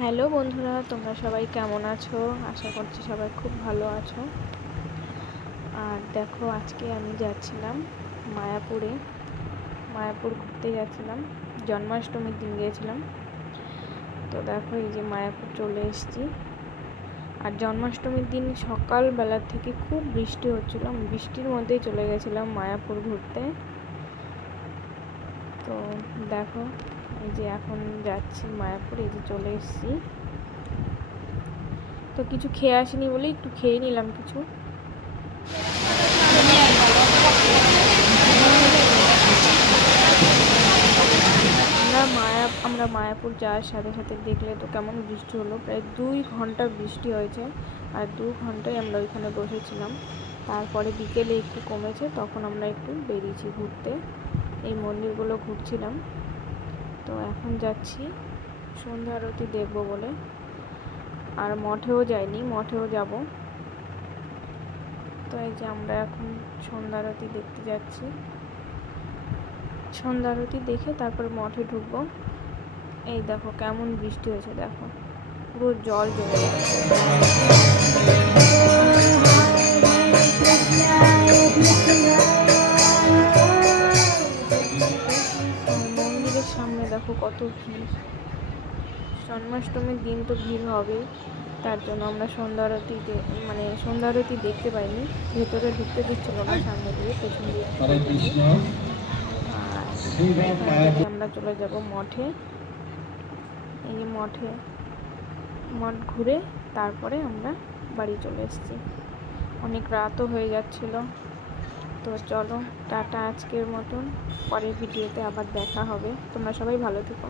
Hello বন্ধুরা, তোমরা সবাই কেমন আছো? আশা করছি সবাই খুব ভালো আছো। আর দেখো, আজকে আমি যাচ্ছিলাম মায়াপুর ঘুরতে যাচ্ছিলাম। জন্মাষ্টমীর দিন গিয়েছিলাম। তো দেখো, এই যে মায়াপুর চলে এসেছি। আর জন্মাষ্টমীর দিন সকালবেলা থেকে খুব বৃষ্টি হচ্ছিল, আমি বৃষ্টির মধ্যেই চলে গেছিলাম মায়াপুর ঘুরতে। তো দেখো, এই যে এখন যাচ্ছি মায়াপুর, এই যে চলে এসেছি। তো কিছু খেয়ে আসিনি বলে একটু খেয়ে নিলাম কিছু। আমরা মায়াপুর যাওয়ার সাথে সাথে দেখলে তো কেমন বৃষ্টি হলো, প্রায় 2 ঘন্টা বৃষ্টি হয়েছে। আর 2 ঘন্টায় আমরা ওইখানে বসেছিলাম। তারপরে বিকেলে একটু কমেছে, তখন আমরা একটু বেরিয়েছি ঘুরতে, এই মন্দিরগুলো ঘুরছিলাম। তো এখন যাচ্ছি সন্ধ্যা আরতি দেখবো বলে। আর মঠেও যাইনি, মঠেও যাব। তো এই যে আমরা এখন সন্ধ্যা আরতি দেখতে যাচ্ছি। সন্ধ্যা আরতি দেখে তারপর মঠে ঢুকবো। এই দেখো কেমন বৃষ্টি হয়েছে, দেখো পুরো জল জমে যাচ্ছে। মন্দিরের সামনে দেখো কত ভিড়। জন্মাষ্টমীর দিন তো ভিড় হবেই, তার জন্য আমরা সন্ধ্যা আরতি দেখতে পাইনি। ভেতরে ঢুকতে দিচ্ছিল না, সামনে দিয়ে পেছন দিয়ে। আর আমরা চলে যাব মঠে। এই যে মঠ ঘুরে তারপরে আমরা বাড়ি চলে এসেছি। অনেক রাতও হয়ে যাচ্ছিল। তো চলো, টাটা আজকের মতন। পরের ভিডিওতে আবার দেখা হবে। তোমরা সবাই ভালো থেকো।